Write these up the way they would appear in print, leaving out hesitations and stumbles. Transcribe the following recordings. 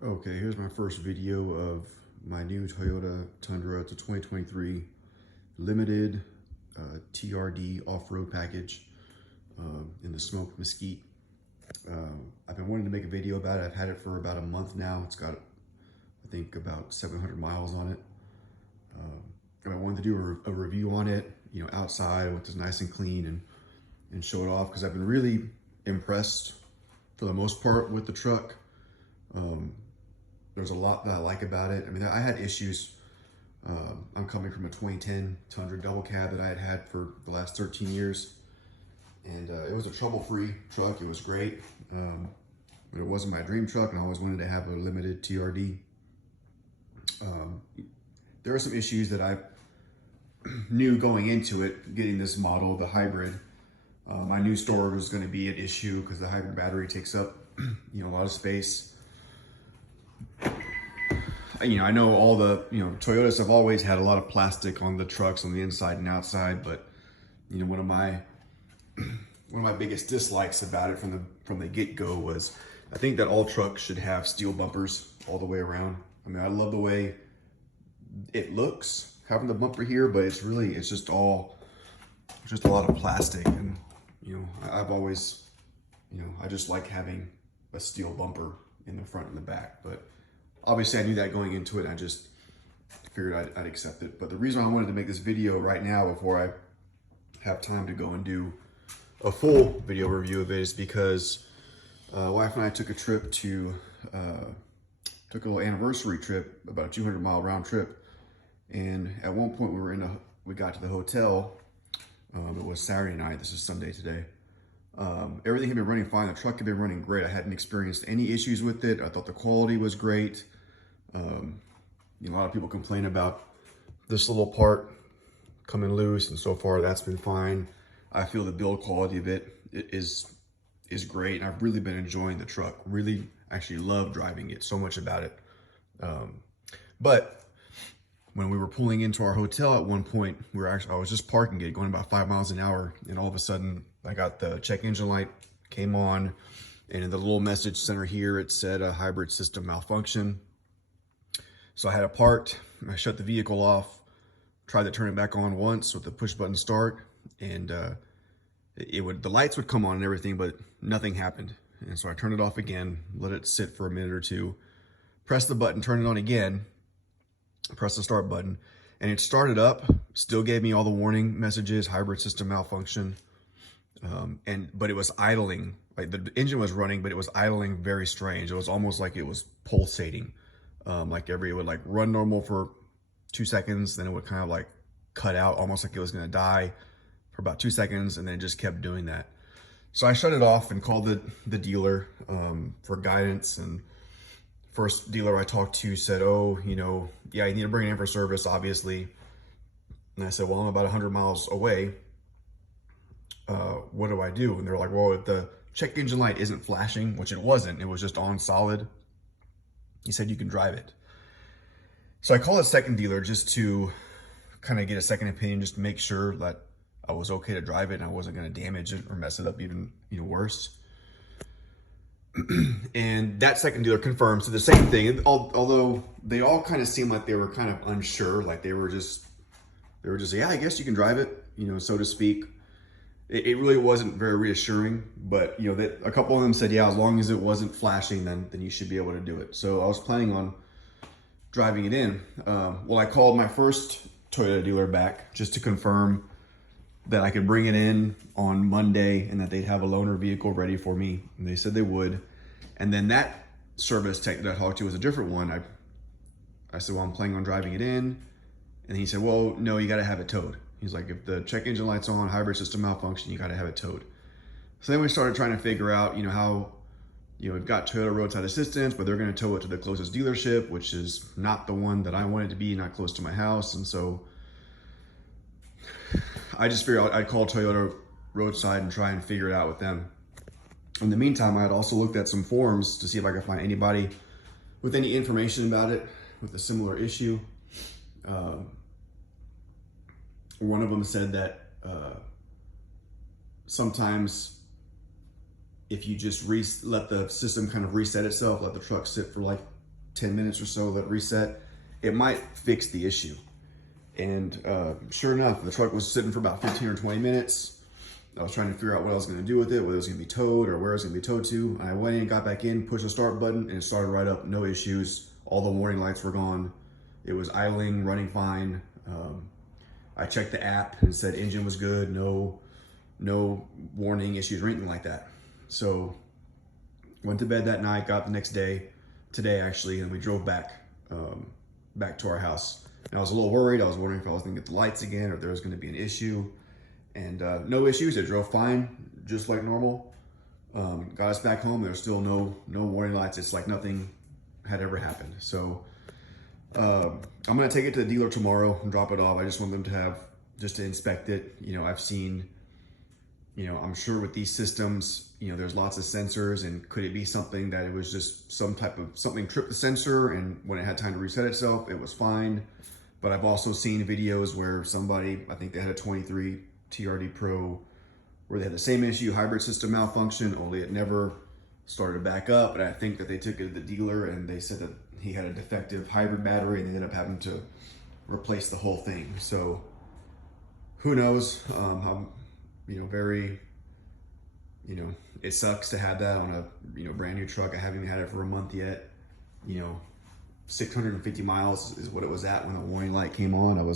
Okay, here's my first video of my new Toyota Tundra. It's a 2023 limited TRD off-road package in the smoked mesquite. I've been wanting to make a video about it. I've had it for about a month now. It's got, I think, about 700 miles on it. And I wanted to do a review on it, you know, outside with this nice and clean and show it off because I've been really impressed for the most part with the truck. There's a lot that I like about it. I mean, I had issues. I'm coming from a 2010 Tundra double cab that I had for the last 13 years. And it was a trouble-free truck. It was great. But it wasn't my dream truck, and I always wanted to have a limited TRD. There are some issues that I knew going into it, getting this model, the hybrid. My new storage was going to be an issue because the hybrid battery takes up, you know, a lot of space. You know, I know all the, you know, Toyotas have always had a lot of plastic on the trucks on the inside and outside, but you know, one of my biggest dislikes about it from the get-go was I think that all trucks should have steel bumpers all the way around. I mean, I love the way it looks having the bumper here, but it's just a lot of plastic. And you know, I've always, you know, I just like having a steel bumper in the front and the back. But obviously I knew that going into it, and I just figured I'd accept it. But the reason I wanted to make this video right now before I have time to go and do a full video review of it is because wife and I took a trip to, took a little anniversary trip, about a 200-mile round trip. And at one point we got to the hotel. It was Saturday night. This is Sunday today. Everything had been running fine. The truck had been running great. I hadn't experienced any issues with it. I thought the quality was great. You know, a lot of people complain about this little part coming loose, and so far that's been fine. I feel the build quality of it is great, and I've really been enjoying the truck. Really, actually love driving it, so much about it. But when we were pulling into our hotel at one point, I was just parking it, going about 5 miles an hour, and all of a sudden I got the check engine light came on, and in the little message center here, it said a hybrid system malfunction. So I had it parked, I shut the vehicle off, tried to turn it back on once with the push button start, and the lights would come on and everything, but nothing happened. And so I turned it off again, let it sit for a minute or two, press the button, turn it on again, press the start button, and it started up, still gave me all the warning messages, hybrid system malfunction. But it was idling, like the engine was running, but it was idling very strange. It was almost like it was pulsating. Like it would like run normal for 2 seconds, then it would kind of like cut out, almost like it was gonna die for about 2 seconds, and then it just kept doing that. So I shut it off and called the dealer for guidance. And first dealer I talked to said, oh, you know, yeah, you need to bring it in for service, obviously. And I said, well, I'm about 100 miles away. What do I do? And they're like, well, if the check engine light isn't flashing, which it wasn't, it was just on solid, he said you can drive it. So I called a second dealer just to kind of get a second opinion, just to make sure that I was okay to drive it and I wasn't going to damage it or mess it up even, you know, worse. And that second dealer confirmed, so the same thing, although they all kind of seemed like they were kind of unsure, like they were just, yeah, I guess you can drive it, you know, so to speak. It really wasn't very reassuring, but you know, a couple of them said, yeah, as long as it wasn't flashing, then you should be able to do it. So I was planning on driving it in. Well, I called my first Toyota dealer back just to confirm that I could bring it in on Monday and that they'd have a loaner vehicle ready for me. And they said they would. And then that service tech that I talked to was a different one. I said, well, I'm planning on driving it in. And he said, well, no, you got to have it towed. He's like, if the check engine light's on, hybrid system malfunction, you got to have it towed. So then we started trying to figure out, you know, how, you know, we've got Toyota roadside assistance, but they're going to tow it to the closest dealership, which is not the one that I wanted to be, not close to my house. And so I just figured I'd call Toyota roadside and try and figure it out with them. In the meantime, I had also looked at some forums to see if I could find anybody with any information about it with a similar issue. One of them said that sometimes if you just let the system kind of reset itself, let the truck sit for like 10 minutes or so, let it reset. It might fix the issue. And sure enough, the truck was sitting for about 15 or 20 minutes. I was trying to figure out what I was going to do with it, whether it was going to be towed or where it was going to be towed to. I went in, got back in, pushed the start button, and it started right up. No issues. All the warning lights were gone. It was idling, running fine. I checked the app and said engine was good. No warning issues or anything like that. So went to bed that night, got up the next day, today actually, and we drove back to our house. And I was a little worried. I was wondering if I was going to get the lights again or if there was going to be an issue. And no issues. It drove fine, just like normal. Got us back home. There's still no warning lights. It's like nothing had ever happened. So I'm gonna take it to the dealer tomorrow and drop it off. I just want them to have, just to inspect it. You know, I've seen, you know, I'm sure with these systems, you know, there's lots of sensors, and could it be something that it was just something tripped the sensor, and when it had time to reset itself, it was fine. But I've also seen videos where somebody, I think they had a 23 TRD Pro, where they had the same issue, hybrid system malfunction, only it never started to back up. And I think that they took it to the dealer and they said that he had a defective hybrid battery, and they ended up having to replace the whole thing. So who knows? I'm, you know, very, you know, it sucks to have that on a, you know, brand new truck. I haven't even had it for a month yet. You know, 650 miles is what it was at when the warning light came on.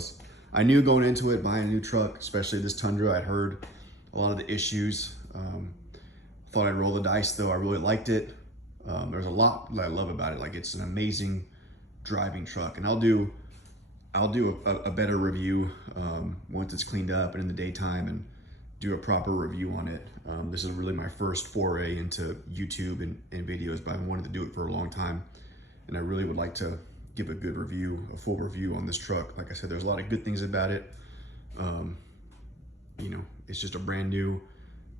I knew going into it, buying a new truck, especially this Tundra, I'd heard a lot of the issues. Thought I'd roll the dice though. I really liked it. There's a lot that I love about it. Like, it's an amazing driving truck, and I'll do a better review once it's cleaned up and in the daytime, and do a proper review on it. This is really my first foray into YouTube and videos, but I've wanted to do it for a long time, and I really would like to give a good review, a full review on this truck. Like I said, there's a lot of good things about it. You know, it's just a brand new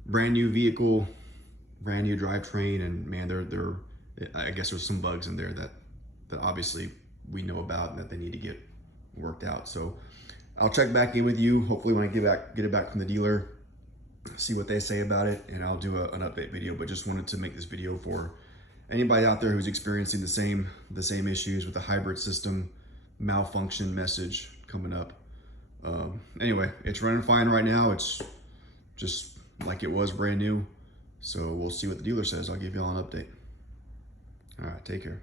vehicle, brand new drivetrain, and man, I guess there's some bugs in there that obviously we know about and that they need to get worked out. So I'll check back in with you, hopefully when I get it back from the dealer, see what they say about it, and I'll do an update video. But just wanted to make this video for anybody out there who's experiencing the same issues with the hybrid system malfunction message coming up. Anyway, it's running fine right now. It's just like it was brand new. So we'll see what the dealer says. I'll give you all an update. All right, take care.